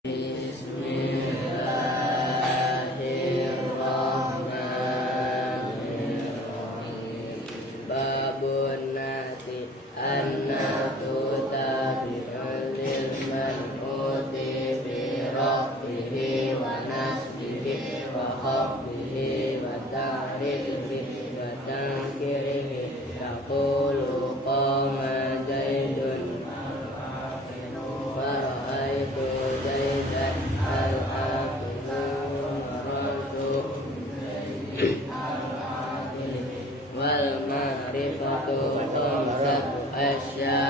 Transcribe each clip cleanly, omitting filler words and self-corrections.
Bismillahirrahmanirrahim. Babun nasi an-natu tabi'un lil man'uti bi rafihi wa nasbihi wa khafdihi wa ta'rifihi wa tankirihi yaqulu qama zaidun fara'aitu zaidan al-aqilu maratu wal ma'rifatu khamsatu asya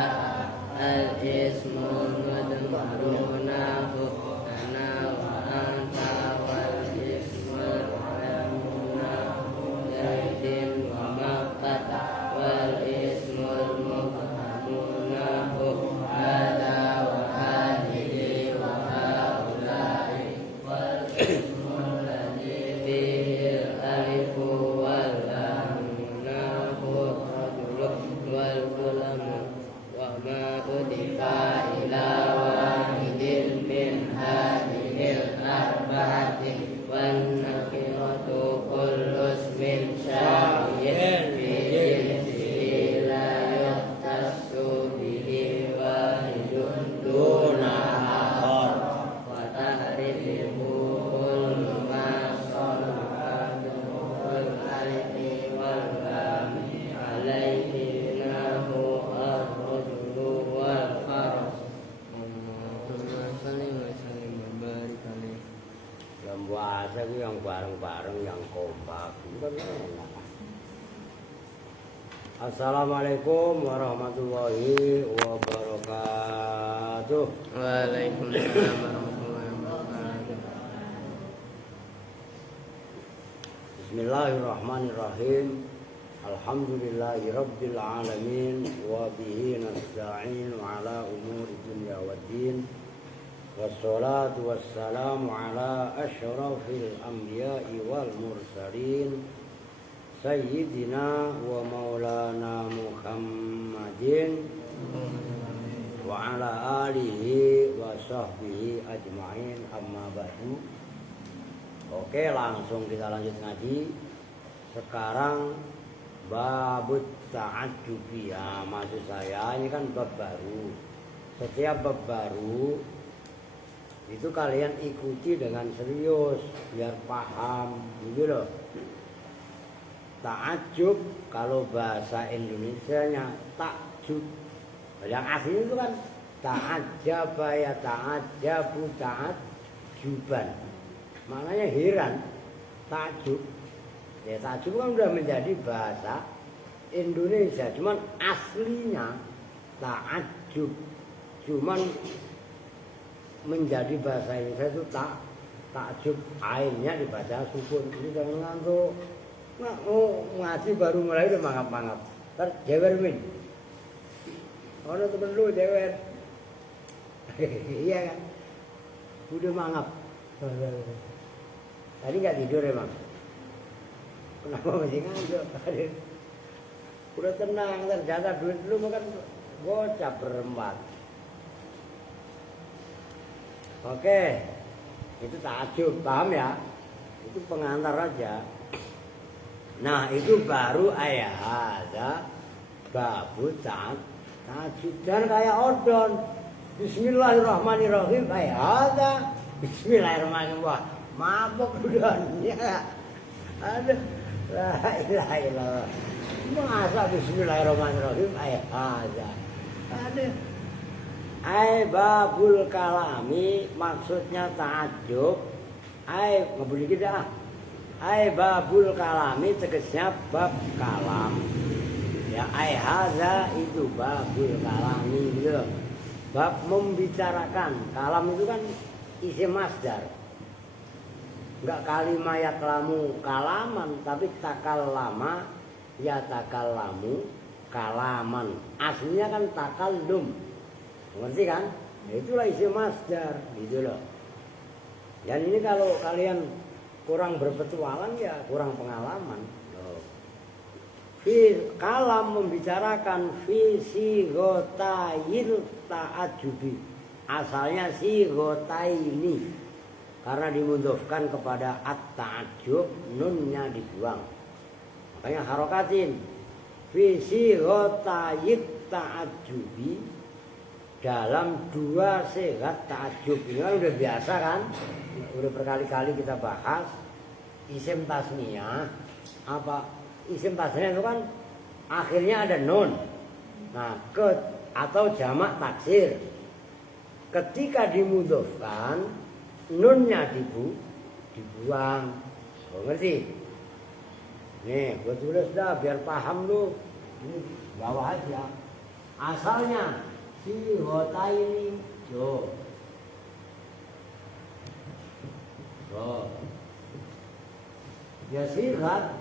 al-ismu mudmarunahu ana wa anta wal ismu alamunahu zaidin wa makkata wal ismu mubhamunahu hada wa hadihi wa haulai wal ismu alladhi fihi al-alifu wal lamunahu rajulu wal gulamu wa ma udifa ila wahidin min hadihil arba'ati wan nakiratu kullu ismin syai'in fi jinsihi la yuhtassu bihi wahidun duna akhar wa ta'rifuhu kullu ma sana'a bil alifi wal lam alaihi nahu ar-rajulu wal faras. Yang puasa itu yang bareng-bareng, yang kompak itu kan enak. Assalamualaikum warahmatullahi wabarakatuh. Waalaikumsalam warahmatullahi wabarakatuh. Bismillahirrahmanirrahim. Alhamdulillahi rabbil alamin wa bihi nasta'in ala umuri dunya waddin. Wassalatu wassalamu ala asyrafil anbiya'i wal mursalin sayyidina wa maulana Muhammadin wa ala alihi wa sahbihi ajma'in, amma ba'du. Oke, langsung kita lanjut ngaji. Sekarang babut ta'adjubi. Ya, maksud saya ini kan bab baru. Setiap bab baru itu kalian ikuti dengan serius biar paham gitu loh. Ta'ajjub kalau bahasa Indonesianya takjub. Yang asli itu kan ta'ajjaba ya ta'ajjabu ta'ajjuban. Maknanya heran, takjub. Ya takjub kan udah menjadi bahasa Indonesia, cuman aslinya ta'ajjub. Cuman menjadi bahasa Indonesia itu takjub, ainnya dibaca sukun. Ini jangan ngantuk. Nah, ngaji baru mulai udah mangap-mangap. Ntar jewer min. Ono temen lu jewer. Iya kan? Udah mangap. Tadi nggak tidur emang. Kenapa masih ngantuk? Udah tenang, ternyata duit lu makan gocap berempat. Oke, itu takjub, paham ya? Itu pengantar aja. Nah, itu baru ayat hadza babu takjub. Dan kayak odon. Bismillahirrahmanirrahim. Ayat hadza bismillahirrahmanirrahim. Wah, mabok udon. Ya. Aduh, la ilaha illallah. Masa bismillahirrahmanirrahim ayat hadza. Aduh. Ai babul kalami maksudnya ta'ajjub. Ai ngebuli kita. Ai babul kalami tegasnya bab kalam. Ya ai haza itu babul kalami gitu. Bab membicarakan. Kalam itu kan isim masdar. Enggak kalimah ya kalamu kalaman, tapi takallama ya takallamu kalaman. Aslinya kan takallum. Ngerti kan? Nah, itulah isim masdar gitu loh. Dan ini kalau kalian kurang berpetualang ya kurang pengalaman. Kalam membicarakan visi gotayil ta'ajubi. asalnya sigotaini karena dimudhofkan kepada at-ta'ajjub, nunnya dibuang. Makanya harokatin fi sigotayit ta'ajjubi, dalam dua sigat ta'ajjub. Ini kan udah biasa kan, udah berkali-kali kita bahas. Isim tasniyah, apa isim tasniyah itu kan akhirnya ada nun. Nah, atau jamak taksir. Ketika dimudhofkan, nunnya dibuang. Oh, ngerti? Nih, gue tulis dah biar paham lu. Ini bawah aja. Asalnya sigotaini, yo. Ya sigat.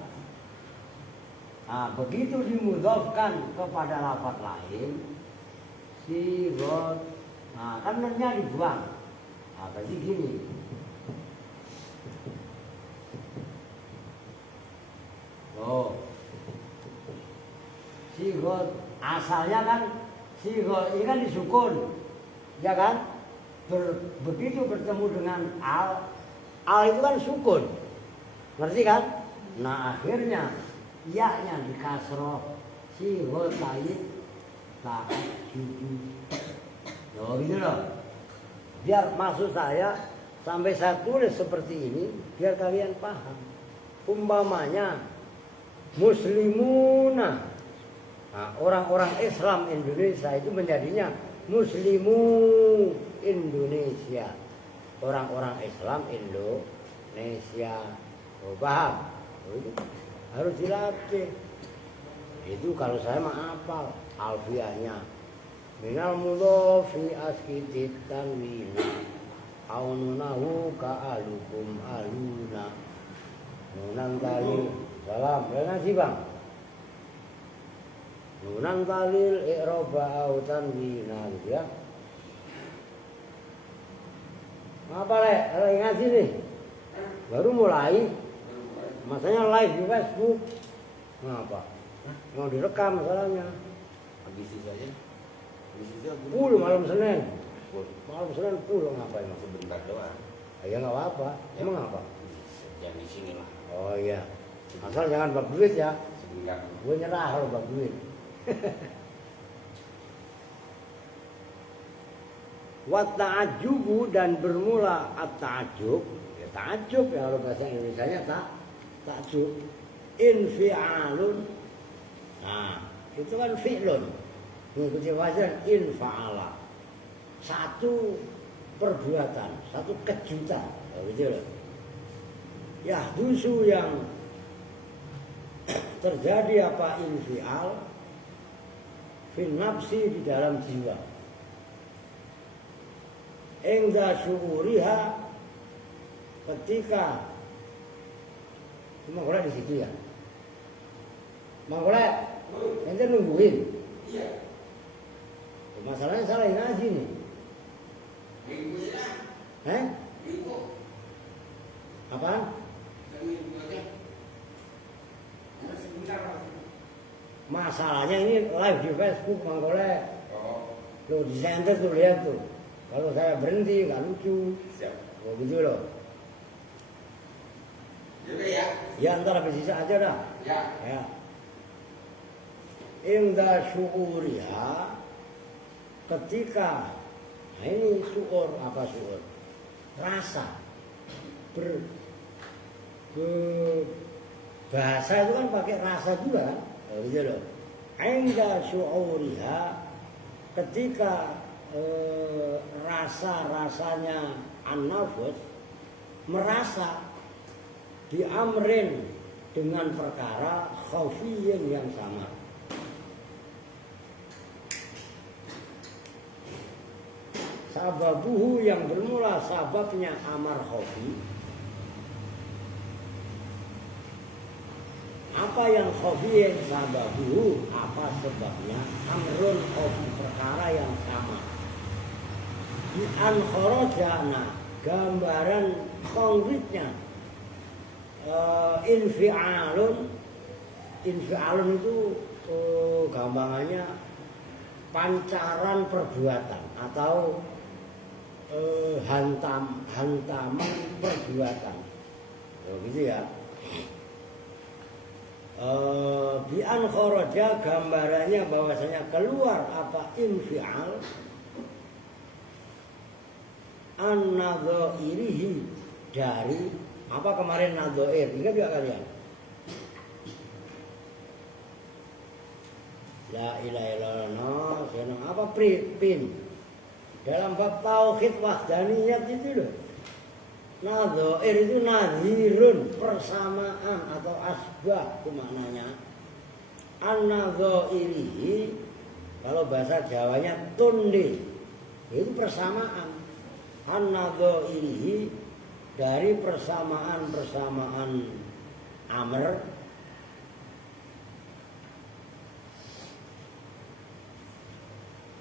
Nah, begitu dimudhofkan kepada lafaz lain, sigot, nah kan nunnya dibuang. Nah, berarti gini. Sigot asalnya kan sigot ini kan disukun, ya kan? Begitu bertemu dengan al itu kan sukun, ngerti kan? Nah akhirnya ya-nya di kasroh, sigotaid ta'ajjubi. Oh gitu loh. Biar maksud saya sampai saya tulis seperti ini biar kalian paham. Umpamanya muslimuna, nah, orang-orang Islam Indonesia itu menjadinya muslimu Indonesia, orang-orang Islam Indonesia. Oh, paham? Oh, itu harus dilatih. Itu kalau saya mah hafal alfiahnya. Minal mudhofi askitit tanwina aununahu ka'alukum aluna nunan tali salam. Ngaji bang. Nunan talil i'roba au tanwina gitu ya. Apa le? Kalau ngaji nih baru mulai. Masanya live di Facebook. Ngapa? Mau direkam masalahnya. Habis itu saja. Full malam Senin. Malam Senin full ngapain? Sebentar doang. Ya nggak apa-apa. Ya. Emang apa? Yang di sini lah. Oh iya. Asal jangan bab duit ya. Sebentar. Gue nyerah kalau bab duit. Wa ta'ajjubu, dan bermula at-ta'ajjub. Ya ta'ajjub ya kalau bahasa Indonesianya ta'ajjub. Infi'alun. Nah, itu kan fi'lun. Mengikuti wajan infa'ala. Satu perbuatan, satu kejutan. Oh, gitu loh. Ya, dusu yang terjadi apa infial fin nafsi, di dalam jiwa. Engda syuuriha, ketika Mangkola di situ ya. Mangkola, ente nungguin. Iya. Masalahnya salah ngaji nih. Minggu Eh? Minggu. Apaan? Minggu aja. Sebentar. Masalahnya ini live di Facebook Mangkola. Oh. Loh di center tuh lihat tuh. Kalau saya berhenti nggak lucu. Siap. Oh gitu loh. Juga ya. Ya ntar habis sisa aja dah. Ya. Ya. Inda syu'uriha, ketika, nah ini su'ur, apa su'ur? Rasa. Bahasa itu kan pakai rasa juga kan? Oh, gitu loh. Inda syu'uriha, ketika rasa-rasanya an-nafus merasa diamrin dengan perkara khafiyyin yang sama. Sababuhu, yang bermula sababnya amar khafi. Apa yang khafiyyin? Sababuhu, apa sebabnya? Amrun khafi, perkara yang sama. Di an-kharajana, gambaran konkretnya infi'alun. Infi'alun itu gampangannya pancaran perbuatan atau hantaman perbuatan. Oh, gitu ya. Bi'an kharaja gambarannya bahwasanya keluar apa infial an-nadhairihi dari apa kemarin nadhair. Ingat juga kalian? La ilaha illallah, senang apa pin dalam bab tauhid wahdaniyat itu loh. Nadhair itu nadhirun, persamaan atau asbah itu maknanya. An-nadhairihi kalau bahasa Jawanya tunde, itu persamaan. An-nadhairihi dari persamaan amr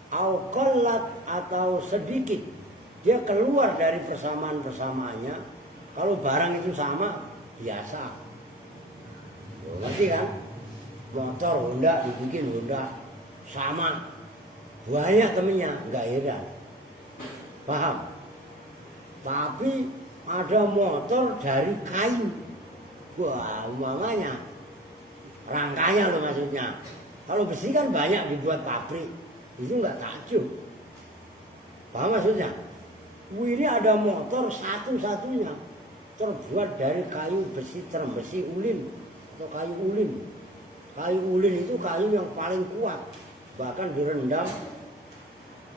au qallat atau sedikit dia keluar dari persamaan-persamaannya. Kalau barang itu sama biasa, ngerti kan? Motor Honda dibikin Honda sama banyak temennya, nggak heran, paham? Tapi ada motor dari kayu, wah umpamanya rangkanya loh maksudnya. Kalau besi kan banyak dibuat pabrik, itu nggak takjub, paham maksudnya? Ini ada motor satu-satunya terbuat dari kayu besi terembesi ulin atau kayu ulin. Kayu ulin itu kayu yang paling kuat, bahkan direndam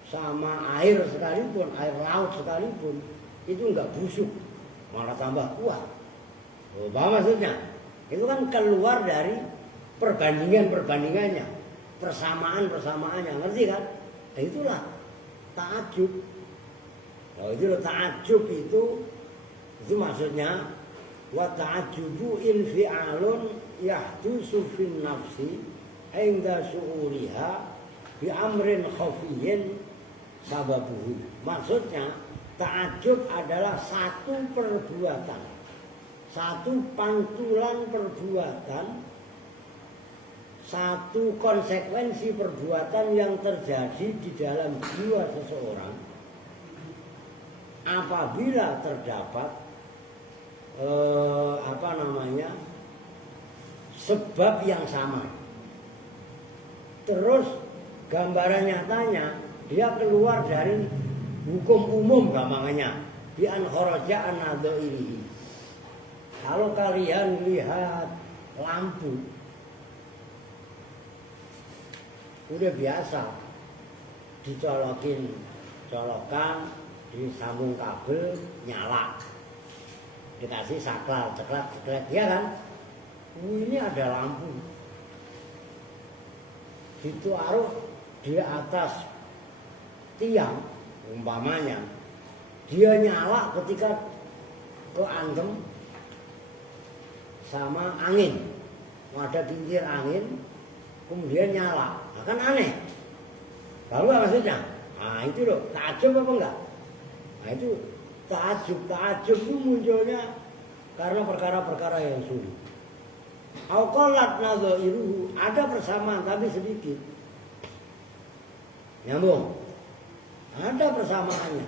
sama air sekalipun, air laut sekalipun, itu nggak busuk, malah tambah kuat. Oh, paham maksudnya? Itu kan keluar dari perbandingannya, persamaannya, ngerti kan? Nah, itulah ta'ajub. Oh, itu ta'ajub itu maksudnya wa ta'ajubu infi'alun yahdusu fin nafsi inda syu'uriha bi amrin khafiyyin sababuhu. Maksudnya ta'ajub adalah satu perbuatan, satu pantulan perbuatan, satu konsekuensi perbuatan yang terjadi di dalam jiwa seseorang apabila terdapat sebab yang sama. Terus gambaran nyatanya dia keluar dari hukum umum gampangannya, bi an kharaja an nadhairihi. Kalau kalian lihat lampu udah biasa colokan disambung kabel nyala, dikasih saklar ceklek ya kan. Ini ada lampu ditaruh di atas tiang umpamanya, dia nyala ketika keantem sama angin, ada kincir angin kemudian nyala, akan aneh. Tahu nggak maksudnya? Nah itu loh, ta'ajub apa enggak? Nah itu ta'ajub itu munculnya karena perkara-perkara yang sulit. Auqalat nadhairuhu, ada persamaan tapi sedikit. Nyambung. Ada persamaannya.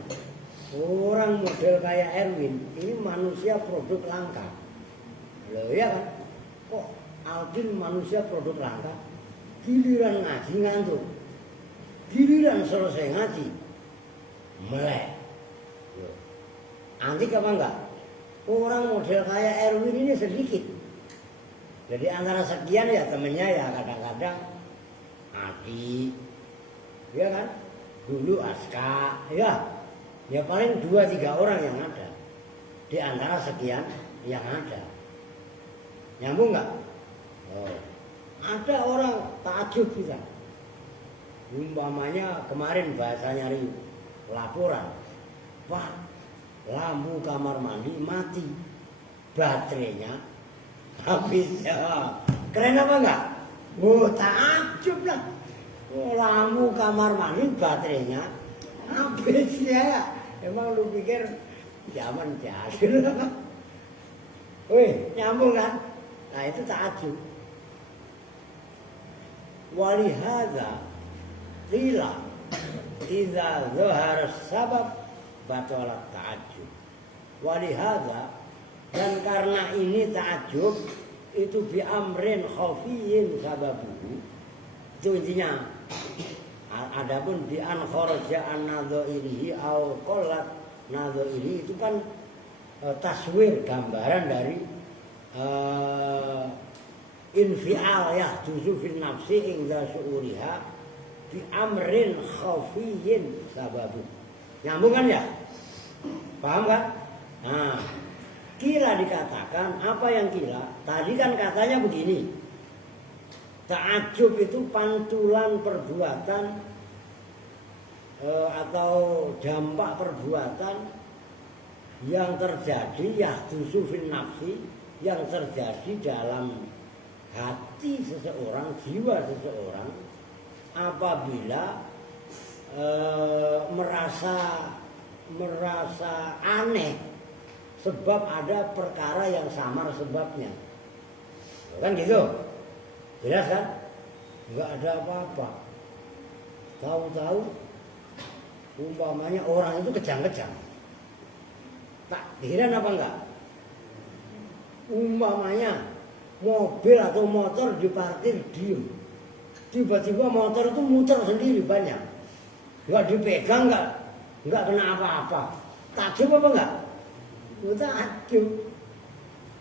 Orang model kayak Erwin ini manusia produk langka. Loh ya kan? Kok Aldin manusia produk langka? Giliran ngaji ngantuk, giliran selesai ngaji melek. Antik apa enggak? Orang model kayak Erwin ini sedikit. Jadi antara sekian ya temennya ya kadang-kadang Adi, ya kan? Dulu Aska, ya paling 2-3 orang yang ada di antara sekian yang ada. Nyambung nggak? Oh. Ada orang ta'ajub kita. Umpamanya kemarin bahasa nyari laporan, Pak, lampu kamar mandi mati, baterainya habis ya. Keren apa enggak? Oh, ta'ajub lah. Oh, lampu kamar mandi baterainya habis ya. Emang lu pikir zaman jadul? Wih, nyambung kan? Nah itu ta'ajub. Walihada qila idza dhahara sabab batalat ta'ajjub. Walihada, dan karena ini ta'ajjub itu bi amrin khafiyyin sababuhu. Itu intinya. Adapun bi an kharaja an nadhairihi au qallat nadhairihi itu kan taswir, gambaran dari infial yahdusu fil nafsi inda syu'uriha bi amrin khafiyyin sababu. Nyambung kan ya? Paham kan? Nah, kila dikatakan, apa yang kila? Tadi kan katanya begini. Ta'ajub itu pantulan perbuatan atau dampak perbuatan yang terjadi yahdusu fil nafsi, yang terjadi dalam hati seseorang, jiwa seseorang apabila merasa aneh sebab ada perkara yang samar sebabnya. Kan gitu? Jelas kan? Enggak ada apa-apa. Tahu-tahu umpamanya orang itu kejang-kejang. Takdiran apa enggak? Umpamanya mobil atau motor diparkir diem. Tiba-tiba motor itu muter sendiri banyak. Enggak dipegang, enggak kena apa-apa. Takjub apa enggak? Takjub.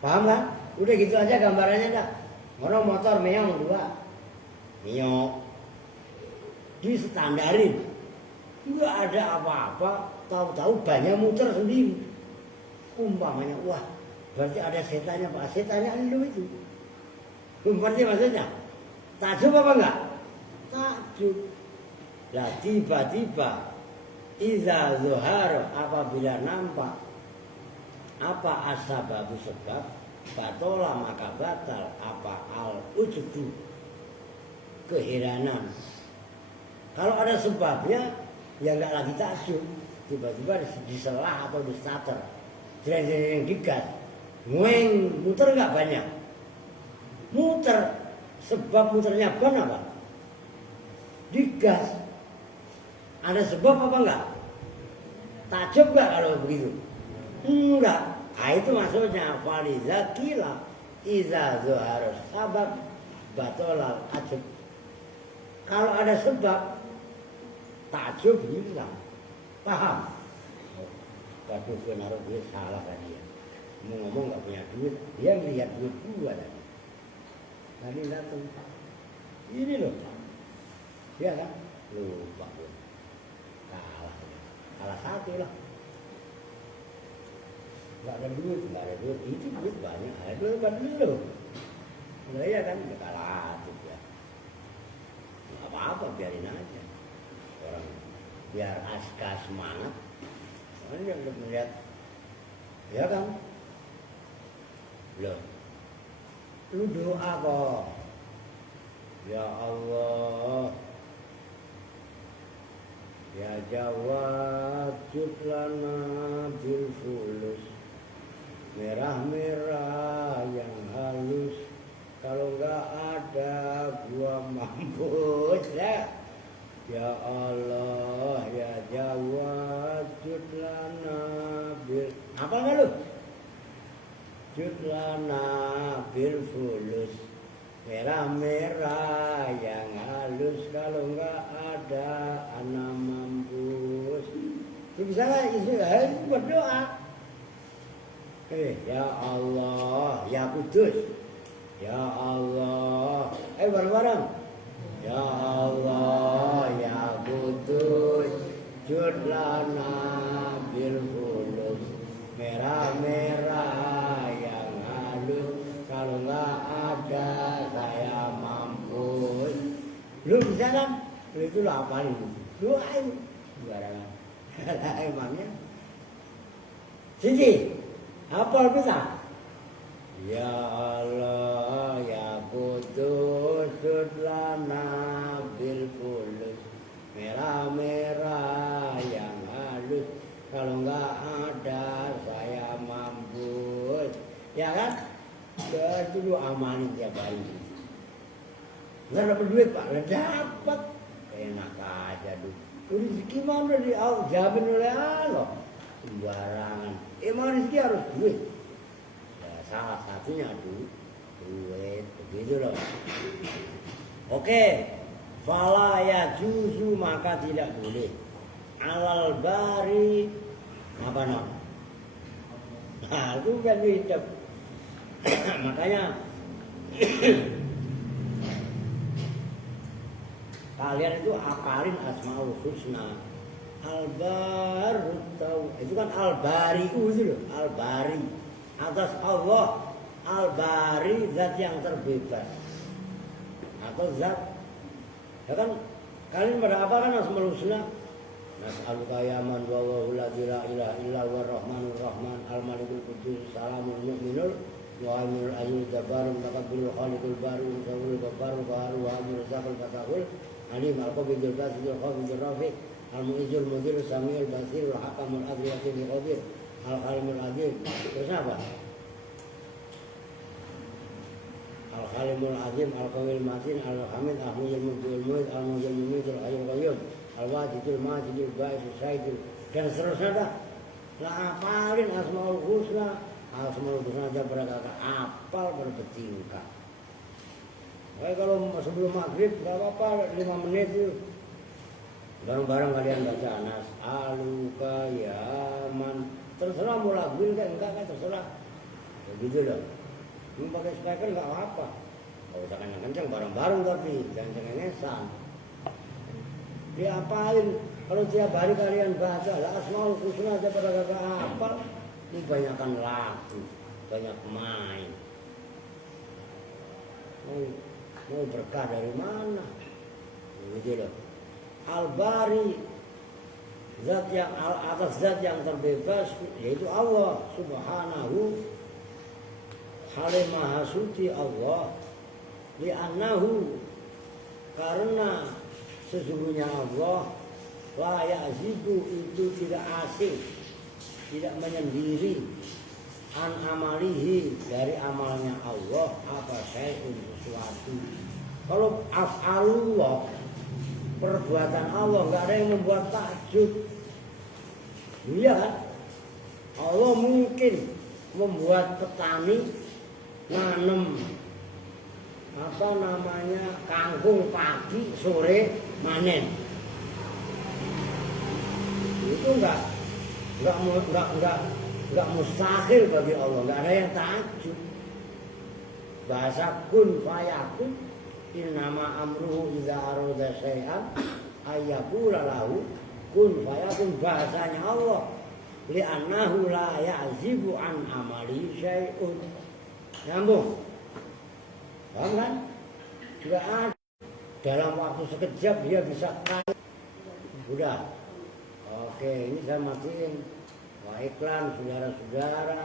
Paham kan? Udah gitu aja gambarannya dah. Orang motor meong dua. Meong. Distandarin. Enggak ada apa-apa, tahu-tahu banyak muter sendiri. Umpamanya, wah, berarti ada setannya, Pak. Setannya lu itu. Berarti maksudnya takjub apa enggak? Takjub. Lah tiba-tiba iza zuhar, apabila nampak apa asbabu sebab, batola maka batal apa al ujubu, keheranan. Kalau ada sebabnya ya enggak lagi takjub. Tiba-tiba diselah atau distarter, jreng-jreng digas, ngueng, muter enggak banyak. Muter, sebab muternya ban apa? Digas. Ada sebab apa enggak? Takjub enggak kalau begitu? Enggak. Nah, itu maksudnya faliza kila iza zuhar sabab batolal ajub. Kalau ada sebab takjub hilang. Paham? Waduh, gue naruh duit salah tadi ya. Mau ngomong enggak punya duit, dia melihat duit gua tadi. Tadi datang, ini loh, ya kan? Lupa gue, kalah satu lah. Gak ada duit, itu duit banyak, ada duit buat dulu. Nah iya kan, ya kalah satu ya. Gak apa-apa, biarin aja. Orang biar aska semangat, orang yang melihat, ya kan? Loh. Lu doa kok. Ya Allah, ya Jawad jutlana bil fulus, merah-merah yang halus. Kalau enggak ada gua mampus ya. Ya Allah, ya Jawad jutlana bil, apa enggak lu? Jutlana bil fulus, merah-merah yang halus. Kalau enggak ada anak mampus. Itu bisa nggak isi berdoa? Ya Allah, ya Kudus, ya Allah. Bareng-bareng. Ya Allah, ya Kudus, jutlana bil fulus, merah-merah. Kalau nggak ada saya mampus. Lu bisa kan? Lu itu lah apa nih? Doain. Barangan. Emangnya? Sini. Hafal bisa? Ya Allah, ya Kudus, jutlana bil fulus, merah-merah yang halus. Kalau nggak ada saya mampus. Ya kan? Itu lu amanin tiap hari. Nggak dapat duit Pak, nggak dapat. Enak aja dulu. Rezeki mana di Allah, jamin oleh Allah. sembarangan. Emang rezeki harus duit. Ya, salah satunya duit, begitu loh. Oke, fala ya juzu maka tidak boleh. Alal bari apa nak? Nah, itu kan hidup. Makanya kalian itu apalin asmaul husna. Al-Baru tahu. Itu kan Al-Bari'u itu loh, Al-Bari. Atas Allah Al-Bari zat yang terbebas. Atau zat ya kan kalian pada apa kan asmaul husna? Nas'aluka ya man wa la ilaha illa huwa rahmanur rahman al-malikul qudus salamul mu'minul mu'minul ayyul jabbarul mutakabbirul khaliqul baru musawwirul babbarul qaharul wahidul razaqul fatahul alim al-qabidul basidul khafidul rafiq al-mu'izul mudir samiul basirul hakamul adliyatul qadir al-halimul adil. Terus apa? Al-halimul azim al-qawil matin al-hamid ahmudul mubdil mu'id al-mujil mumidul ayyul qayyum al-wajidul majidul ba'idul syahidul dan seterusnya dah. Lah apalin asmaul husna. Asmaul husna aja berkata apal berbetingkah. Baik kalau sebelum maghrib gak apa-apa 5 menit itu bareng-bareng kalian baca nas'aluka ya man. Terserah mau laguin kan enggak kan terserah. Begitu loh. Mau pakai speaker enggak apa-apa. Kalau usah kencang-kencang bareng-bareng tapi jangan cengengesan. Diapalin kalau tiap hari kalian baca lah asmaul husna aja pada kata apal. Ini banyakkan lagu, banyak main. Mau berkah dari mana? Begitu loh. Al-Bari zat yang atas zat yang terbebas yaitu Allah Subhanahu Halim Maha Suci Allah li'annahu karena sesungguhnya Allah la ya'zibu itu tidak asing tidak menyendiri an amalihi dari amalnya Allah apa syai'un sesuatu. Kalau af'alullah perbuatan Allah nggak ada yang membuat takjub. Iya kan? Allah mungkin membuat petani nanem apa namanya kangkung pagi sore manen. Itu enggak mustahil bagi Allah, nggak ada yang takjub. Bahasa kun fayakun innama amruhu idza arada syai'an ayyaqula lahu kun fayakun bahasanya Allah li'annahu la ya'zibu an amali syai'un. Nyambung. Paham kan? Enggak ada dalam waktu sekejap dia bisa kaya. Udah. Oke, ini saya matiin. Wah, iklan saudara-saudara.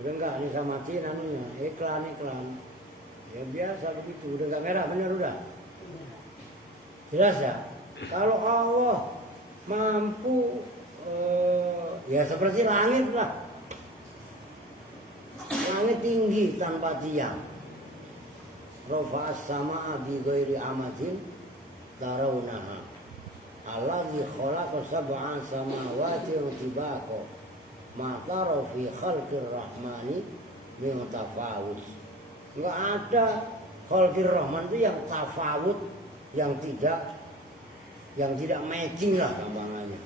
Udah enggak, ini saya matiin anunya. Iklan. Ya biasa begitu, udah enggak merah, benar udah. Jelas ya? Kalau Allah mampu ya seperti langit lah. Langit tinggi tanpa tiang. Rafa'as sama'a bi ghairi amadin tarawunaha. Alladzi khalaqa sab'a samawati tibaqa. Ma tara fi khalqir rahmani min tafawut. Enggak ada khalqir rahman itu yang tafawut, yang tidak matching lah gampangannya.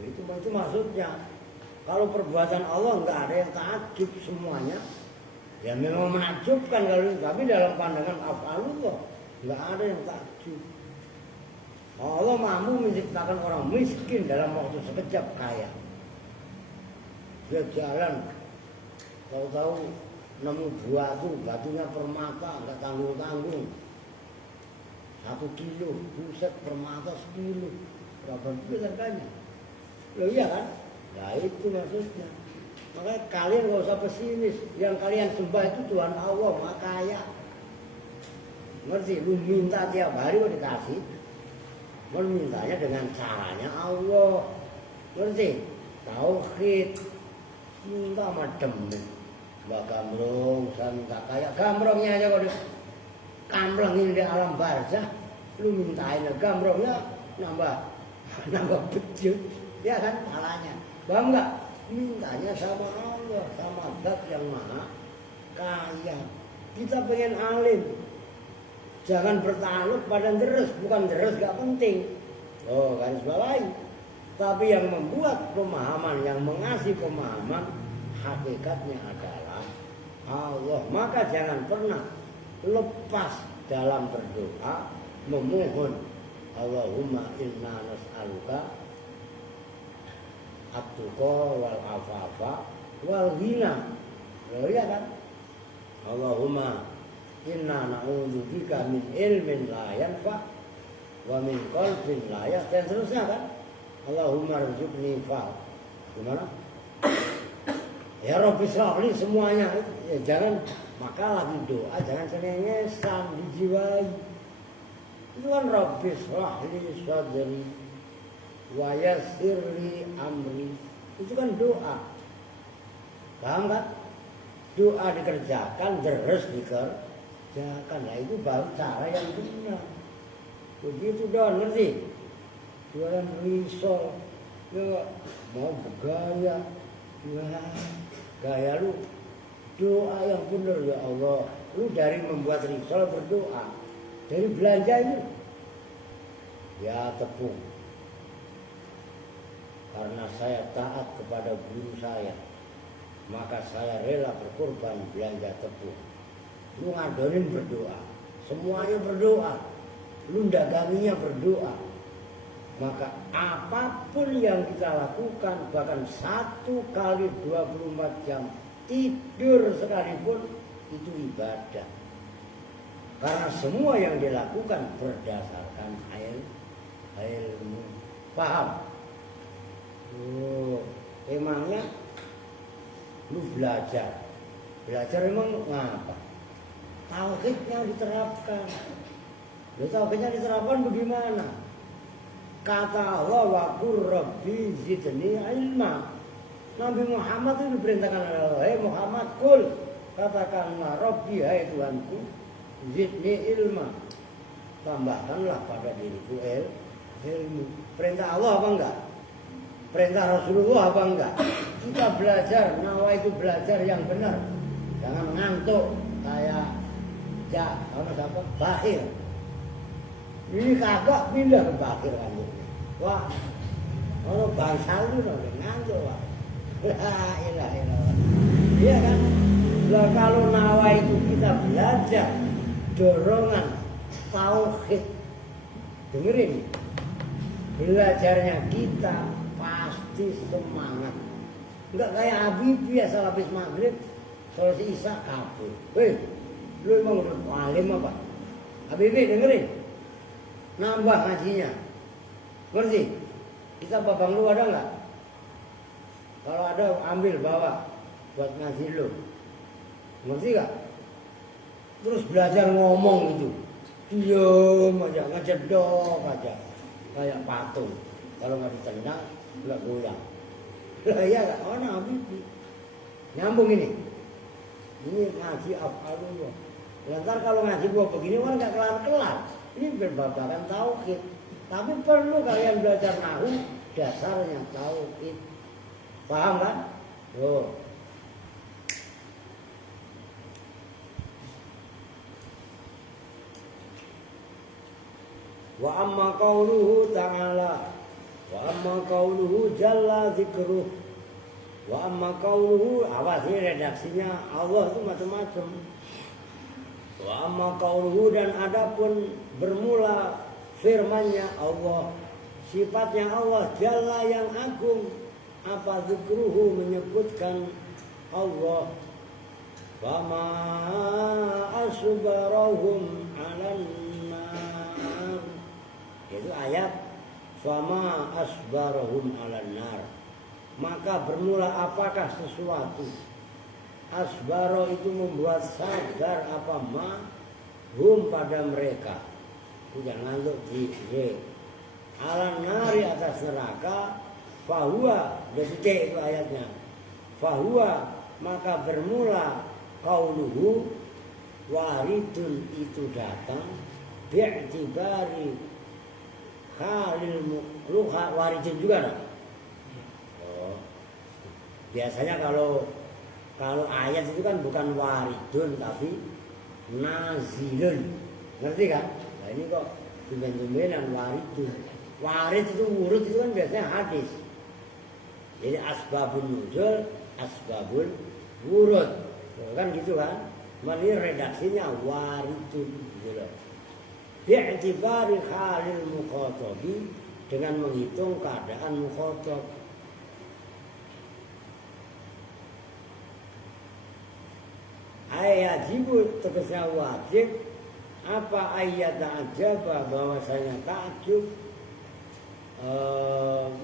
Itu maksudnya. Kalau perbuatan Allah enggak ada yang takjub semuanya. Ya memang menakjubkan kalau itu, tapi dalam pandangan af'alullah enggak ada yang takjub. Allah mampu menciptakan orang miskin dalam waktu sekejap kaya. Dia jalan, tahu-tahu nemu batunya permata, enggak tanggung-tanggung. 1 kilo, buset permata 1 kilo. Berapa duit harganya? Loh iya kan? Nah itu maksudnya. Makanya kalian gak usah pesimis. Yang kalian sembah itu Tuhan Allah, Maha Kaya. Ngerti? Lu minta tiap hari lu dikasih. Lu mintanya dengan caranya Allah. Ngerti? Tauhid. Minta sama demen. Mbak Gambrong, saya minta kaya. Gambrongnya aja kok kamplengin di alam barzah. lu mintain gambrongnya nambah bejut, ya kan salahnya. Paham nggak? Mintanya sama Allah, sama Zat yang maha kaya. Kita pengen alim, jangan bertakluk pada deres, bukan deres gak penting. Oh, garis bawahi. Tapi yang membuat pemahaman, yang mengasih pemahaman, hakikatnya adalah Allah. Maka jangan pernah lepas dalam berdoa memohon Allahumma inna nas'aluka at-tuqa wal afafa wal ghina. Loh ya kan? Allahumma inna na'udzubika min ilmin la yanfa wa min qalbin la yahya, dan seterusnya kan? Allahumma rzuqni fa. Gimana? Ya Rabbi sholli semuanya. Ya, jangan maka lagi doa jangan cengengesan dijiwai. Itu kan Rabbi sholli sadri wa yassirli amri. Itu kan doa. Paham kan? Doa dikerjakan, deres dikerjakan. Nah itu baru cara yang benar. Begitu dong, ngerti? Jualan risol, ya mau bergaya, ya gaya lu doa yang benar ya Allah. Lu dari membuat risol berdoa, dari belanja itu, ya tepung. Karena saya taat kepada guru saya, maka saya rela berkorban belanja tepung. Lu ngadonin berdoa, semuanya berdoa, lu daganginya berdoa. Maka apapun yang kita lakukan, bahkan 1 kali 24 jam tidur sekalipun, itu ibadah. Karena semua yang dilakukan berdasarkan ilmu. Paham? Oh, emangnya lu belajar emang ngapa? Tauhidnya diterapkan. Tauhidnya diterapkan bagaimana? Kata Allah, wa qur rabbi zidni ilma. Nabi Muhammad itu diperintahkan oleh Allah, "Hai Muhammad, qul, katakanlah Rabbi, hai Tuhanku, zidni ilma. Tambahkanlah pada diriku ilmu." Perintah Allah apa enggak? Perintah Rasulullah apa enggak? Kita belajar, nawa itu belajar yang benar. Jangan ngantuk kayak apa? Bakhir. Ini kagak pindah ke bakhir kan. Wah, orang bangsa itu ngantuk wah. La ilaha illallah. Iya kan? Lah kalau nawa itu kita belajar dorongan tauhid. Dengerin. Belajarnya kita pasti semangat. Enggak kayak Habibie asal habis maghrib sholat isya kabur. Hei, lu emang udah alim apa? Habibie dengerin. Nambah ngajinya. Ngerti? Kita babang lu ada nggak? Kalau ada ambil bawa buat ngaji lu. Ngerti nggak? Terus belajar ngomong gitu. Diam aja, ngejedok aja. Kayak patung. Kalau nggak ditendang, nggak goyang. Lah iya nggak? Oh Nabi nyambung ini. Ini ngaji afalullah. Lantar kalau ngaji gua begini kan nggak kelar-kelar. Ini berbabakan tauhid. Tapi perlu kalian belajar nahu, dasarnya tauhid. Paham kan? Tuh. Wa amma qauluhu ta'ala, wa amma qauluhu jalla dzikruh, wa amma qauluhu, awas ini redaksinya Allah itu macam-macam. Wa amma qauluhu, dan adapun bermula firman-Nya Allah, sifatnya Allah jalla yang agung, apa dzikruhu menyebutkan Allah. Fama asbarahum 'alan nar. Itu ayat fama asbarahum 'alan nar. Maka bermula apakah sesuatu? Asbaro itu membuat sadar apa hum pada mereka. Jangan ngantuk di alan nari atas neraka. Fahuwa, detik itu ayatnya. Fahuwa, maka bermula qauluhu waridun itu datang bi'tibari halil mukluha waridun juga nah? Oh. Biasanya kalau ayat itu kan bukan waridun tapi nazilun, ngerti kan? Nah ini kok tumben-tumbenan waridun. Warid itu wurud itu kan biasanya hadis. Jadi asbabun nuzul, asbabul wurud, kan gitu kan? Ini redaksinya waridun gitu loh. Bi'tibari halil mukhatabi, dengan menghitung keadaan mukhatab. Ayajibu tegasnya wajib. Apa ayat ta'ajaba, bahwasanya takjub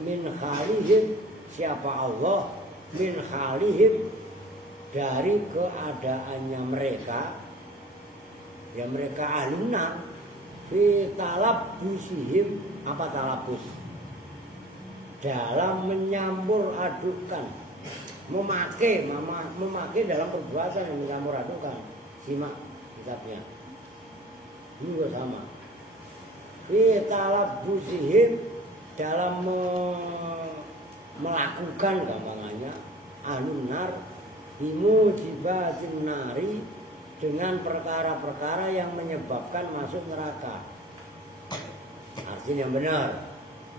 min khalihim, siapa Allah, min khalihim, dari keadaannya mereka, ya mereka ahluna, fi talabbusihim, apa talabus, dalam menyampur adukan, memakai dalam perbuatan yang mencampur adukan. Simak kitabnya, ini juga sama. Fi talabbusihim, dalam melakukan gampangannya ahlun nar bimujibatin nari, dengan perkara-perkara yang menyebabkan masuk neraka. Artinya benar,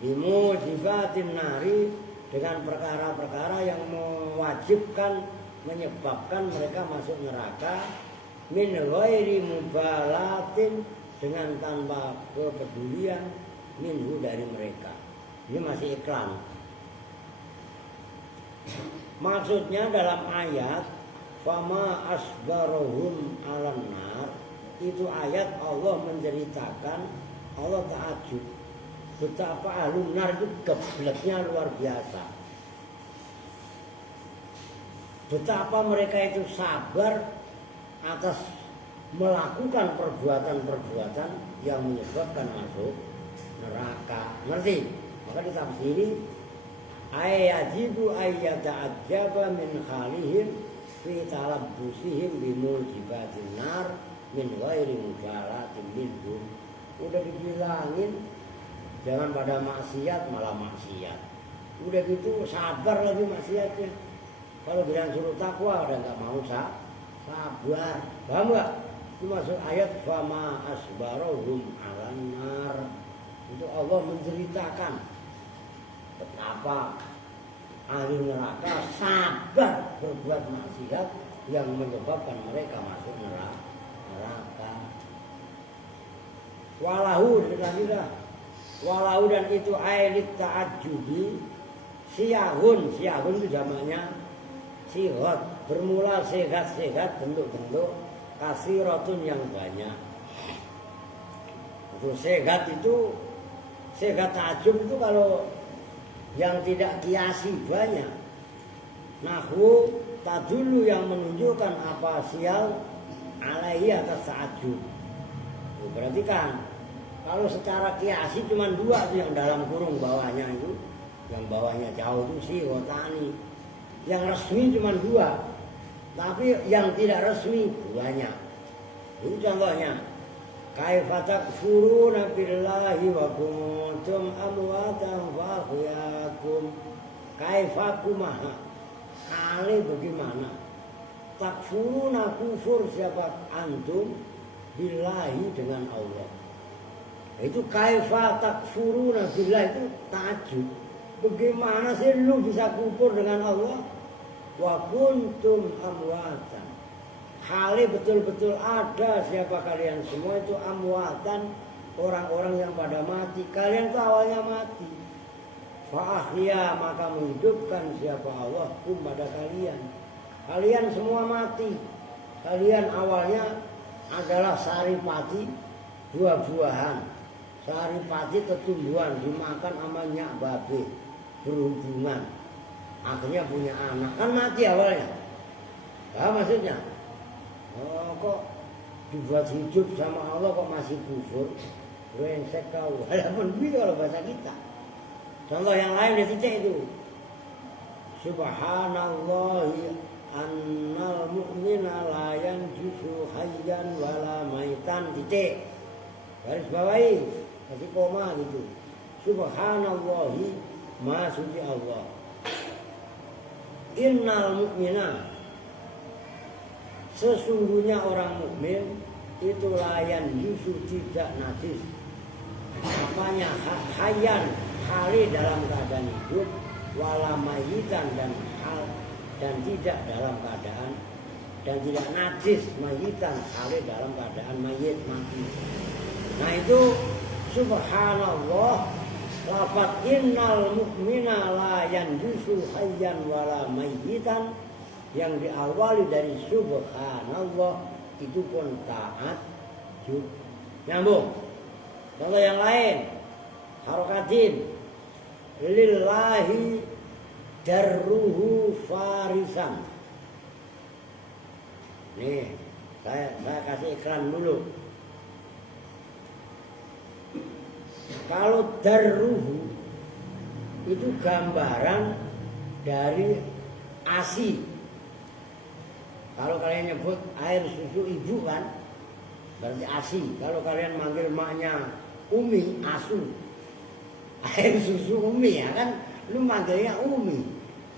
bimujibatin nari, dengan perkara-perkara yang mewajibkan, menyebabkan mereka masuk neraka, min ghairi mubalatin, dengan tanpa kepedulian, minhu, dari mereka. Ini masih iklan. Maksudnya dalam ayat fama asbarohum alan nar, itu ayat Allah menceritakan, Allah ta'ajub betapa ahlun nar itu gebleknya luar biasa. Betapa mereka itu sabar atas melakukan perbuatan-perbuatan yang menyebabkan masuk neraka. Ngerti? Maka ditafsiri ayajibu ayyata'ajjaba min khalihim fi talabbusihim bimujibatin nar min ghairi mubalatin minhum. Udah dibilangin jangan pada maksiat malah maksiat. Udah gitu sabar lagi maksiatnya. Kalau bilang suruh takwa udah nggak mau sabar. Paham nggak? Itu masuk ayat fama asbarohum alan nar. Itu Allah menceritakan betapa ahli neraka sabar berbuat maksiat yang menyebabkan mereka masuk neraka. Walahu, walahu, dan itu ailit ta'ajjubi siyahun itu jamaknya sihot, bermula sehat bentuk-bentuk kasiratun yang banyak. Itu sehat ta'ajjub itu kalau yang tidak kiasi banyak. Nahwu tadulu, yang menunjukkan apa sial alaihi, atas ta'ajjub. Berarti kan kalau secara kiasi cuma dua tuh, yang dalam kurung bawahnya itu, yang bawahnya jauh itu sihotani. Yang resmi cuma dua, tapi yang tidak resmi banyak. Ini contohnya, kaifa takfuruna billahi wa kuntum amwatan fa ahyakum. Kaifa kumaha, kali bagaimana, takfuruna kufur siapa antum, billahi dengan Allah. Itu kaifa takfuruna billahi, itu ta'ajjub. Bagaimana sih lu bisa kufur dengan Allah? Wa kuntum amwatan, hali betul-betul ada siapa kalian semua itu amwatan, orang-orang yang pada mati. Kalian itu awalnya mati. Fa ahya, maka menghidupkan siapa Allah kum, pada kalian. Kalian semua mati. Kalian awalnya adalah saripati, buah-buahan. Saripati tetumbuhan, dimakan sama nyak babe, berhubungan, akhirnya punya anak, kan mati awalnya. Maksudnya, oh kok dibuat hidup sama Allah kok masih kufur, brengsek kau. Halaman B kalau bahasa kita. Contoh yang lain di titik itu, subhanallahi annal mu'mina la yanjusu hayyan wala maitan, titik. garis bawahi, kasih koma gitu. Subhanallahi, maha suci Allah. Innal mu'mina, sesungguhnya orang mukmin itu layan yusu tidak najis. Apanya hayan hali dalam keadaan hidup, wala mayitan dan tidak dalam keadaan dan tidak najis mayitan hali dalam keadaan mayit mati. Nah itu subhanallah, lafaz innal mu'mina la yanjusu hayyan wala mayyitan yang diawali dari subhanallah itu pun taat juk. Nyambung. Contoh yang lain, harokatin lillahi darruhu farisan. Nih, saya kasih iklan dulu. Kalau darruhu itu gambaran dari ASI. Kalau kalian nyebut air susu ibu kan, berarti ASI. Kalau kalian manggil maknya Umi, asu. Air susu Umi ya kan, lu manggilnya Umi.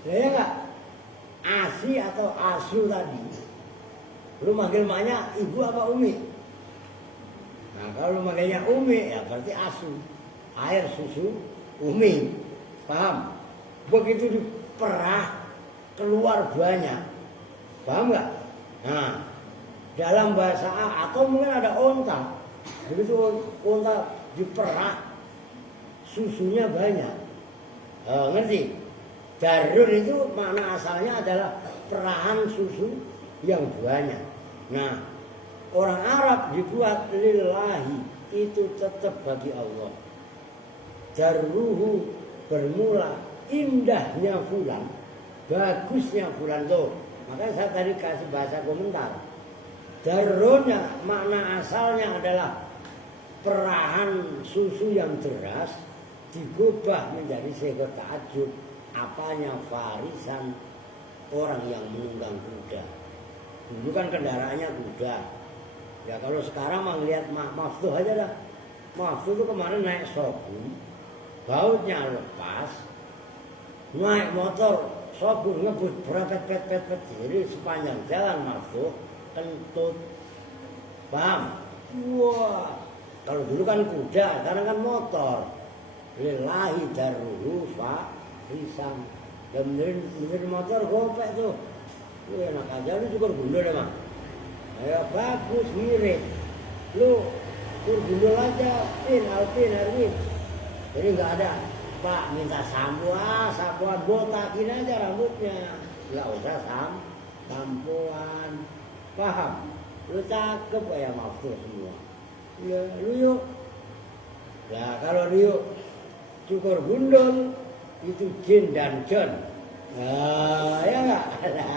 Ya enggak? ASI atau asu tadi. Lu manggil maknya ibu apa Umi? Nah kalau lu manggilnya Umi ya berarti asu. Air susu Umi. Paham? Begitu diperah keluar banyak. Paham nggak? Nah, dalam bahasa atau mungkin ada onta. Begitu onta diperah, susunya banyak. Ngerti? Darur itu makna asalnya adalah perahan susu yang banyak. Nah, orang Arab dibuat lillahi itu tetap bagi Allah. Darruhu bermula indahnya fulan, bagusnya fulan tuh. Makanya saya tadi kasih bahasa komentar. Darurnya makna asalnya adalah perahan susu yang deras digubah menjadi seekor takjub. Apanya farisan, orang yang menunggang kuda. Dulu kan kendaraannya kuda. Ya kalau sekarang mah ngeliat Maftuh aja dah. Maftuh itu kemarin naik Shogun, bautnya lepas, naik motor Shogun ngebut berapet-pet. Jadi sepanjang jalan Maftuh kentut. Paham? Wah, kalau dulu kan kuda, sekarang kan motor. Lillahi darruhu farisan. Ya benerin motor gopek tuh. Enak aja lu cukur gundul emang. Ya bagus mirip. Lu cukur gundul aja, Alpin, Erwin. Jadi nggak ada, Pak minta sampoan botakin aja rambutnya. Nggak usah sampoan. Paham? Lu cakep ya Maftuh semua. Ya lu yuk. Nah kalau lu cukur gundul itu Jin dan John. Nah, ya nggak ada.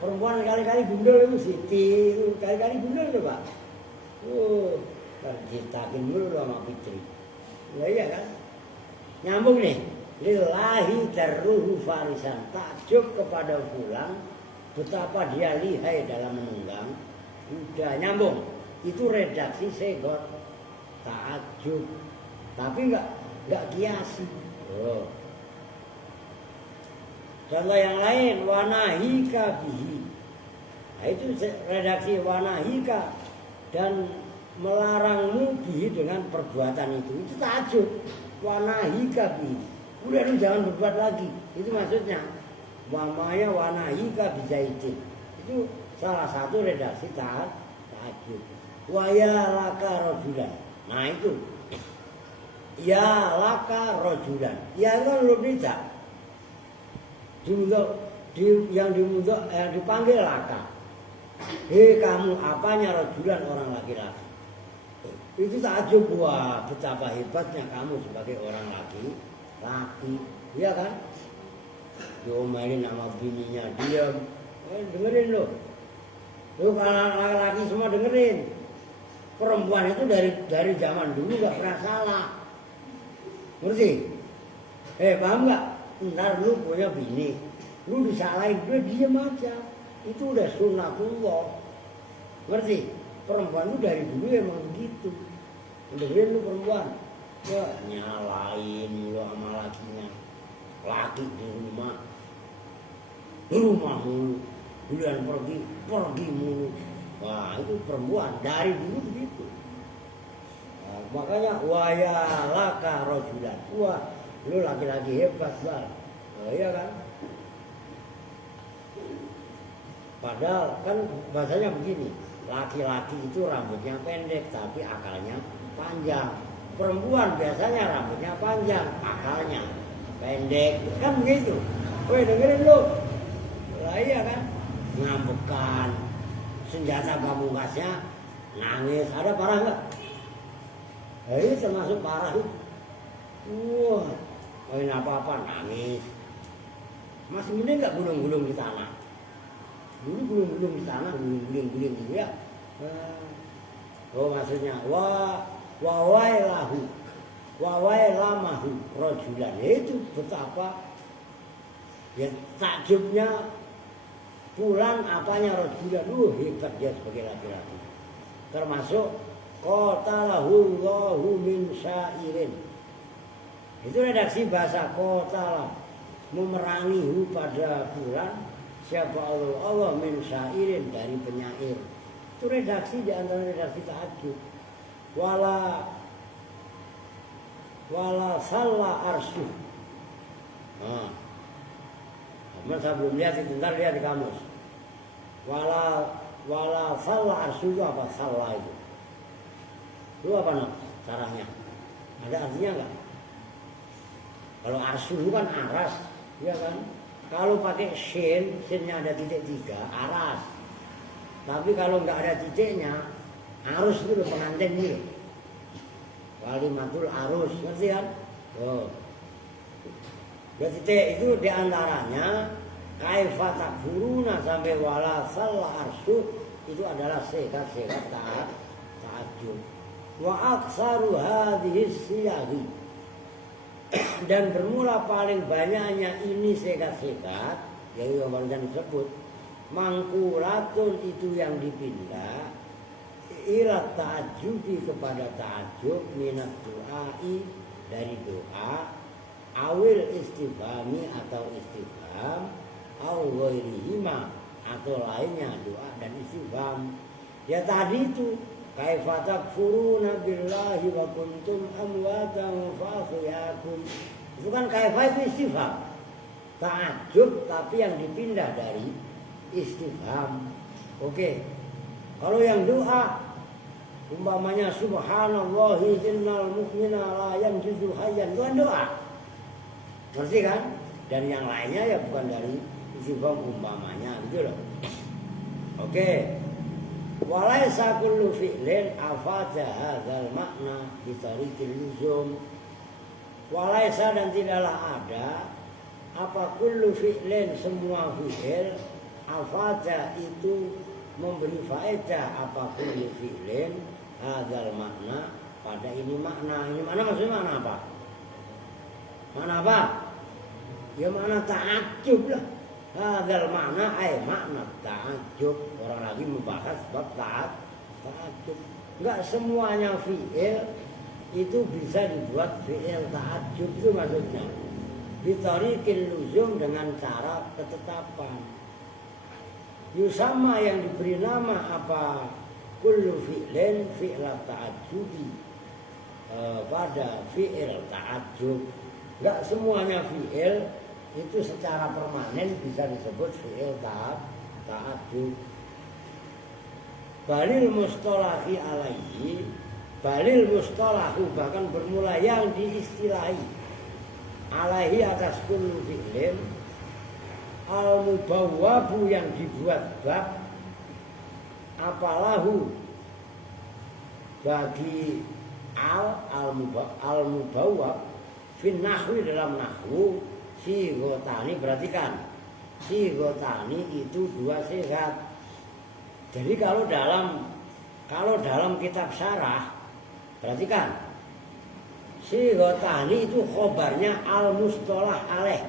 Perempuan kali-kali gundul itu Siti, kali-kali gundul tuh Pak. Terciptakin dulu sama Fitri. Ya iya kan? Nyambung nih. Lillahi darruhu farisan. Takjub kepada fulan betapa dia lihai dalam menunggang. Udah nyambung. Itu redaksi Segor. Takjub. Tapi enggak kiasi. Oh. Contoh yang lain, wanahika bihi. Nah, itu redaksi wanahika dan melarangmu bihi dengan perbuatan itu. Itu takjub. Wanahika bihi. Udah lu jangan berbuat lagi. Itu maksudnya. Mamanya wanahika bizaidin. Itu salah satu redaksi takjub. Waya laka rojulan. Nah itu. Ya laka rojulan. Ya kan lu tidak. Yang dipanggil laka. Hei kamu apanya rojulan orang laki-laki. Itu takjub. Wah betapa hebatnya kamu sebagai orang laki. Iya kan? Diomelin sama bininya diam. Dengerin loh. Lu kalau laki-laki semua dengerin. Perempuan itu dari zaman dulu gak pernah salah. Ngerti? Paham gak? Ntar lu punya bini, lu disalahin, dia diem aja. Itu udah sunnatullah. Ngerti? perempuan itu dari dulu emang begitu. Dengerin lu perempuan, ya nyalain lu sama lakinya. Laki di rumah mulu, duluan pergi mulu. Wah itu perempuan dari dulu begitu. Nah, makanya wayalaka rojulan, wah lu laki-laki hebat bal, nah, iya kan? Padahal kan bahasanya begini, laki-laki itu rambutnya pendek tapi akalnya panjang. Perempuan biasanya rambutnya panjang, akalnya pendek, kan begitu. Woi dengerin lu, lah iya kan? Ngambekan, senjata pamungkasnya nangis, ada parah nggak? Ini termasuk parah itu. Wah, main apa-apa nangis. Masih mending nggak gulung-gulung di tanah. Dulu gulung-gulung di tanah, gulung-gulung gitu ya. Oh maksudnya wawai lamahu rojulan, itu betapa ya takjubnya pulang apanya rojulan, hebat dia sebagai laki-laki. Termasuk qatalahullahu min syairin. Itu redaksi bahasa qatalah, memerangi pada bulan siapa Allah min syairin, dari penyair. Itu redaksi di antara redaksi tahajud. Wala salla arsyuh. Nah, saya belum lihat itu, ntar lihat di kamus. Wala salla arsyuh itu apa? Salla itu. Itu apa no? Caranya? Ada artinya enggak? Kalau arsyuh itu kan aras, ya kan? Kalau pakai sinnya ada titik 3, aras. Tapi kalau nggak ada titiknya, arus itu loh, pengantin itu. Kalimatul arus, ngerti kan? Oh. Titik itu diantaranya kaifa takfuruna sampai wala salla arsyuh, itu adalah sekat-sekat tahajud. Wa aktsaru hadhihi siyaghi. Dan bermula paling banyaknya ini sekat-sekat, yaitu yang barusan disebut, mangkulatun itu yang dipindah ila ta'ajubi kepada ta'ajub, minat doai dari doa, awil istifhami atau istifham, au ghairihima atau lainnya doa dan istifham. Ya tadi itu kaifa takfuruna billahi wa kuntum amwatan fa ahyakum. Itu kan kaifa itu istifham, ta'ajub tapi yang dipindah dari istifham. Oke. Kalau yang doa umpamanya subhanallahi innal mu'mina la yanjuzu hayyan, itu kan doa. Ngerti kan? Dan yang lainnya ya bukan dari istifham umpamanya gitu loh. Oke. Walaysa kullu fi'lin afada hadzal makna bi tariqil luzum. Walaysa, dan tidaklah ada apa kullu fi'lin, semua fi'il, afada itu memberi faedah, apa kullu fi'lin hadzal makna, pada ini makna. Ini mana maksudnya makna apa? Makna apa? Ya makna ta'ajub lah. Hadzal makna ay makna ta'ajub. Orang lagi membahas bab ta'ajub. Enggak semuanya fi'il itu bisa dibuat fi'il ta'ajub, itu maksudnya. Bitariqil luzum, dengan cara ketetapan. Yusama, yang diberi nama apa? Kullu fi'lin fi'la ta'ajubi, pada fi'il ta'ajub. Enggak semuanya fi'il itu secara permanen bisa disebut fi'il ta'ajub. Balil mustalahi alaihi, balil mustalahu, bahkan bermula yang diistilahi alaihi atas kullu fi'lin, al-mubawwabu, yang dibuat bab, apalahu, bagi al-mubawwab fin nahwi, dalam nahwu, sigotani. Perhatikan, sigotani itu 2 sigat. Jadi kalau dalam kitab syarah, perhatikan, sigotani itu khobarnya al-mustalah alaih.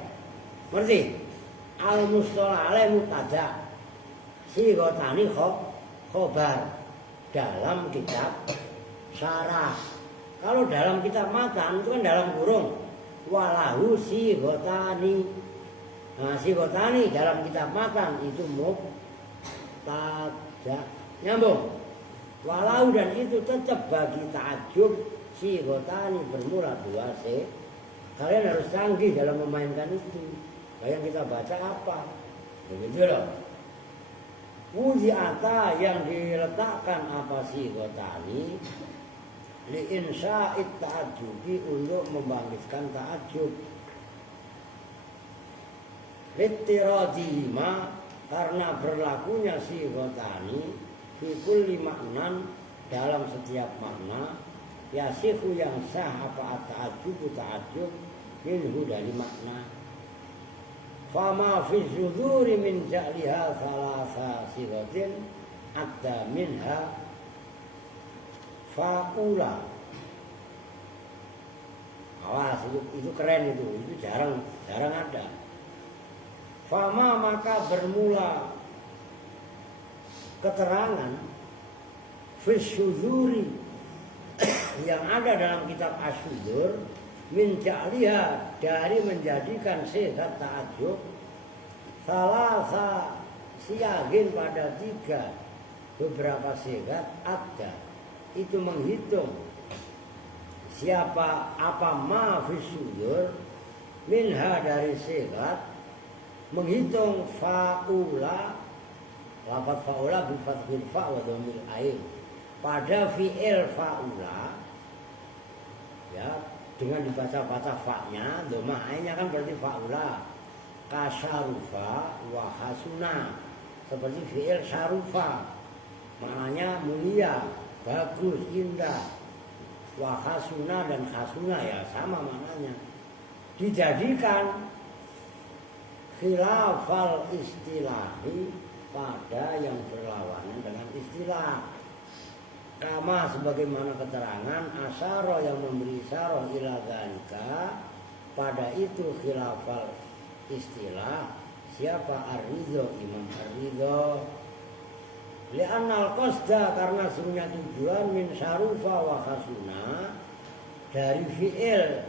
Ngerti? Al-mustalah alaih mubtada, sigotani khobar. dalam kitab syarah. Kalau dalam kitab matan itu kan dalam kurung walahu sighotani. Nah, sighotani dalam kitab matan itu mubtada. Nyambung. Walau dan itu tetap bagi ta'ajub sighotani bermula dua se. Kalian harus canggih dalam memainkan itu. Yang kita baca apa? Begitu loh. Wudi'ata yang diletakkan apa sighotani li insya'it ta'ajubi untuk membangkitkan ta'ajub. Littiradihima karena berlakunya sighotani fi kulli maknan dalam setiap makna yasihu yang sah apa ta'ajub minhu dari makna. Fama fi zuzuri min ja'liha thalatha sighatin adda minha fa'ula. Awas itu keren itu jarang ada. Fama maka bermula keterangan fisyuzuri yang ada dalam kitab Asyudur min ja'liha dari menjadikan sigat ta'ajub salasa siyagin pada tiga beberapa sigat ada itu menghitung siapa apa ma fisyudur minha dari sigat menghitung fa'ula lafaz fa'ula bi fathil fa' wa dhammil ain pada fi'il fa'ula ya dengan dibaca fa'nya dhammah ainnya kan berarti fa'ula kasarufa wa hasuna seperti fi'il sarufa maknanya mulia bagus indah wa hasuna dan hasuna ya sama maknanya dijadikan khilafal istilahi pada yang berlawanan dengan istilah kama sebagaimana keterangan asyara yang memberi isyarah ila dzalika pada itu khilafal istilah siapa Ar-Ridho Imam Ar-Ridho li'annal qasda karena sebenarnya tujuan min sarufa wa khasuna dari fi'il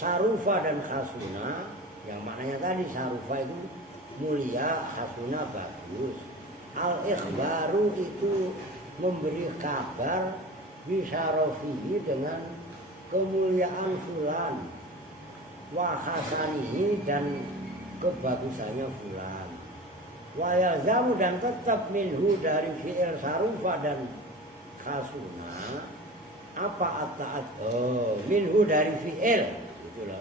sarufa dan khasuna yang maknanya tadi sarufa itu mulia, hasuna bagus. Al-ikhbaru itu memberi kabar bisyarafihi dengan kemuliaan fulan wa hasanihi dan kebagusannya fulan. Wa yalzamu dan tetap minhu dari fi'il sarufa dan khasuna apa at-ta'at minhu dari fi'il gitu loh.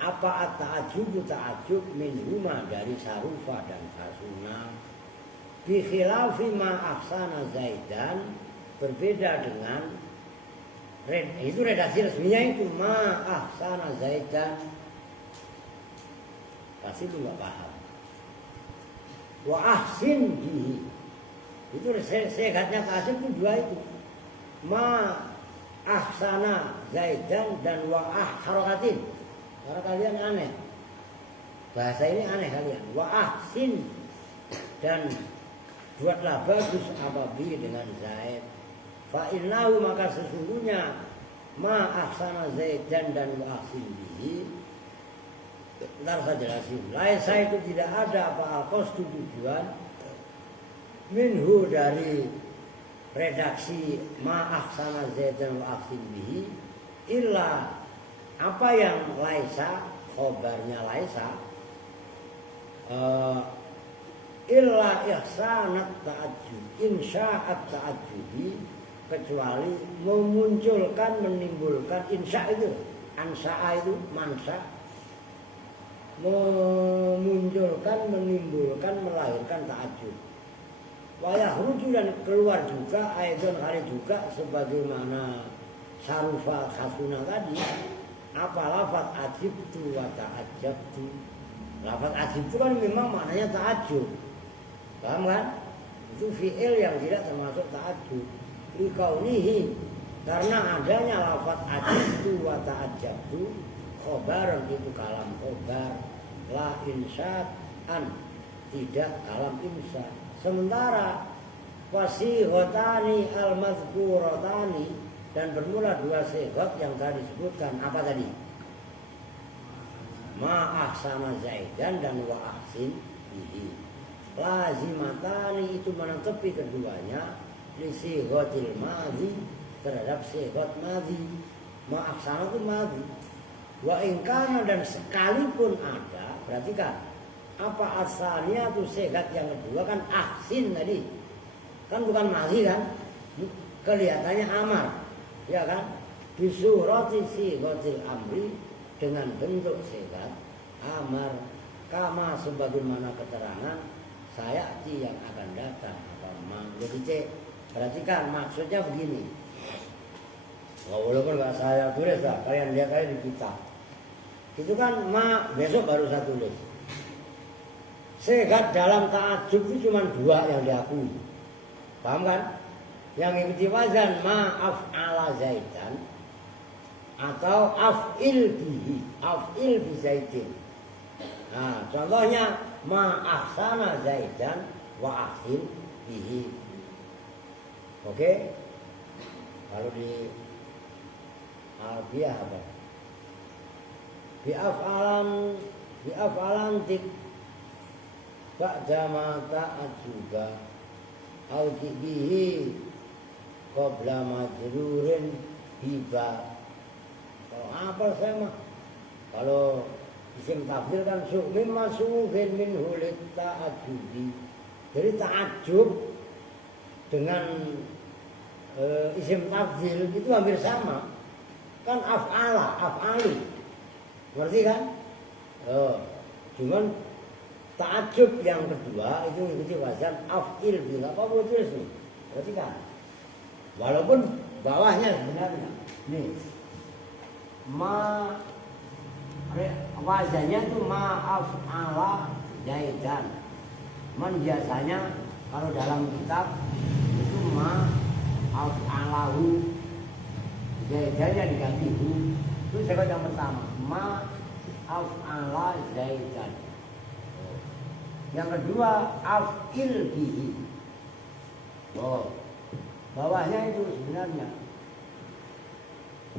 Apa at-ta'ajub min huma dari sarufa dan khasuna bi khilafi ma ahsana zaidan berbeda dengan itu redaksi resminya itu ma ahsana zaidan pasti itu nggak paham wa ahsin bihi itu segatnya kasih itu dua itu ma ahsana zaidan dan wa harokatin. Karena kalian aneh, bahasa ini aneh kalian. Wa ahsin dan buatlah bagus ababi dengan Zaid. Fa innahu maka sesungguhnya ma ahsana Zaidan dan wa ahsin bihi. Ntar saya jelasin. Laisa itu tidak ada apa al-qasdu tujuan minhu dari redaksi ma ahsana Zaidan wa ahsin bihi illa apa yang laisa khobarnya laisa illa ihsanat ta'ajjub insya'at ta'ajjubi kecuali memunculkan menimbulkan insya itu ansa'a itu mansa memunculkan menimbulkan melahirkan ta'ajjub wa yakhruju dan keluar juga aidon hari juga sebagaimana sarufa khasuna tadi apa lafaz ajibtu wa ta'ajjabtu. Lafaz ajibtu kan memang maknanya ta'ajjub. Paham kan? Itu fi'il yang tidak termasuk ta'ajjub. Liqaunihi karena adanya lafaz ajibtu wa ta'ajjabtu khobar itu kalam khobar la insya'an tidak kalam insya. Sementara Wasighotani al-mazkuratani, dan bermula dua sighot yang tadi disebutkan. Apa tadi? Ma ahsana Zaidan dan wa ahsin bihi. Lazimatani itu menanggapi keduanya li sighatil madhi terhadap sighot madhi. Ma ahsana itu madhi. Wa ingkana, dan sekalipun ada, perhatikan apa asalnya itu sighat yang kedua kan ahsin tadi. Kan bukan madhi kan? Kelihatannya amar. Ya kan? Bisurati sighatil amri, dengan bentuk sighat amar, kama sebagaimana keterangan sayati yang akan datang. Jadi cek, perhatikan maksudnya begini. Walaupun nggak saya tulis lah, kalian lihat aja di kitab. Itu kan besok baru saya tulis. Sighat dalam ta'ajub itu cuma dua yang diakui. Paham kan? Yang ikuti wazan ma'af'ala Zaidan atau af'il bihi, af'il bi Zaidin. Nah, contohnya ma'ahsana Zaidan wa ahsin bihi. Oke? Kalau di Alfiah apa? Bi'af'alan tik ba'da ma ta'ajuba al-bihi qabla majrurin hiba. Kalau apa saya mah? Kalau isim tafsir kan su'min mas'ufin min hulit ta'ajubi. Jadi ta'ajub dengan isim tafsir itu hampir sama. Kan af'ala, af'ali. Ngerti kan? Cuman ta'ajub yang kedua itu mengikuti wazan af'il bil. Apa boleh tulis nih? Berarti kan, walaupun bawahnya sebenarnya nih wazannya itu ma'af'ala Zaidan. Man biasanya kalau dalam kitab itu ma'af'alahu Zaidannya diganti hu. Itu siapa yang pertama? Ma'af'ala Zaidan. Yang kedua af'il bihi. Bawahnya itu sebenarnya.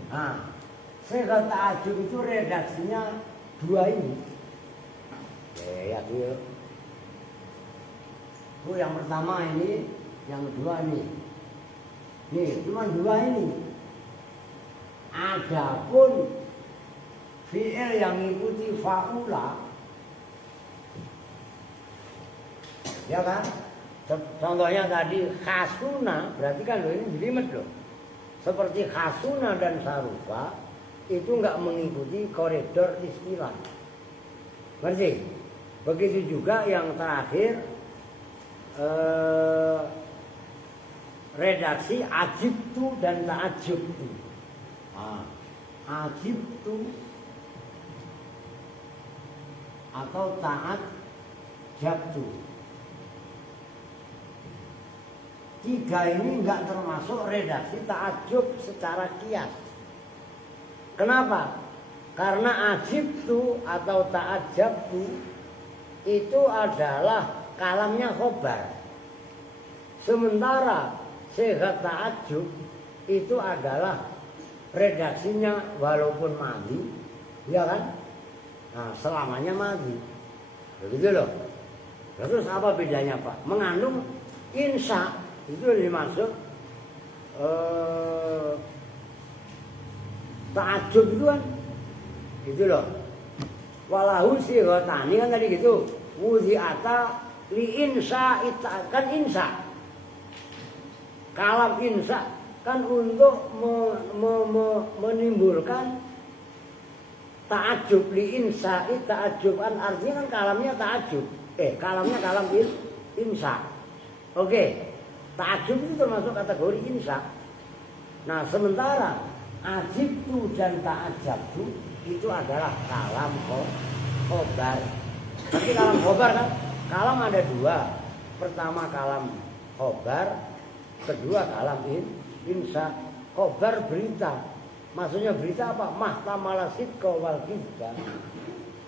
Nah, sighat ta'ajub itu redaksinya dua ini. Ya tuh. Itu yang pertama ini, yang kedua ini. Nih, cuma dua ini. Adapun fi'il yang mengikuti fa'ula, ya kan? Contohnya tadi khasuna, berarti kan ini jelimet loh. Seperti khasuna dan sarufa itu nggak mengikuti koridor istilah. Ngerti? Begitu juga yang terakhir redaksi ajibtu dan ta'ajubtu. Ajibtu atau ta'ajabtu. Tiga ini enggak termasuk redaksi ta'ajub secara kias. Kenapa? Karena ajibtu atau ta'ajabtu itu adalah kalamnya khobar. Sementara sighat ta'ajub itu adalah redaksinya walaupun madhi, ya kan? Nah, selamanya madhi. Begitu loh. Terus apa bedanya, Pak? Mengandung insya. Itu dimaksud ta'ajub itu kan gitu loh. Walahu sighatani kan tadi gitu. Wuzi'ata li insya kan insya. Kalam insya kan untuk menimbulkan ta'ajub. Li insya ta'ajub kan artinya kan kalamnya ta'ajub. Kalamnya kalam insya. Oke. Ta'ajub itu termasuk kategori insya. Nah, sementara ajibtu dan ta'ajabtu itu adalah kalam khobar. Nanti kalam khobar kan, kalam ada dua. Pertama kalam khobar, kedua kalam insya. Khobar berita. Maksudnya berita apa? Mahtamala sidqa wal kizba.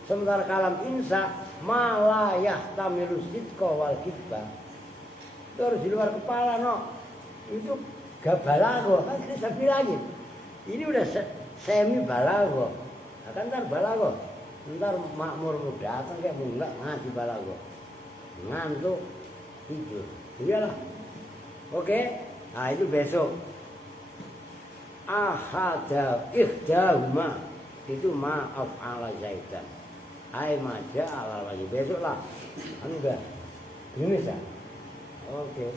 Sementara kalam insya, ma la yahtamilu sidqa wal kizba. Itu harus di luar kepala, no. Itu gak balago, kan saya bilangin. Ini udah semi balago. Akan ntar balago. Ntar makmur datang kayak enggak ngaji balago. Ngantuk tidur. Iyalah. Oke. Nah itu besok. Ahada ihdahuma itu maaf ala zaidan. Hai maja ala lagi besok lah. Enggak. Ini sah. Oke.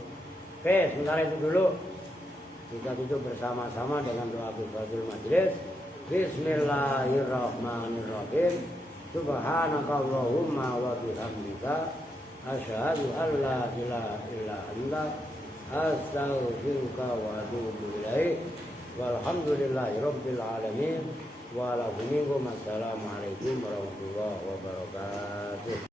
Oke, sementara itu dulu. Kita tutup bersama-sama dengan doa Fathul Majlis. Bismillahirrahmanirrahim. Subhanakallahumma wa bihamdika asyhadu an la ilaha illa anta astaghfiruka wa atubu ilaik. Walhamdulillahirabbil alamin. Wa assalamualaikum warahmatullahi wabarakatuh.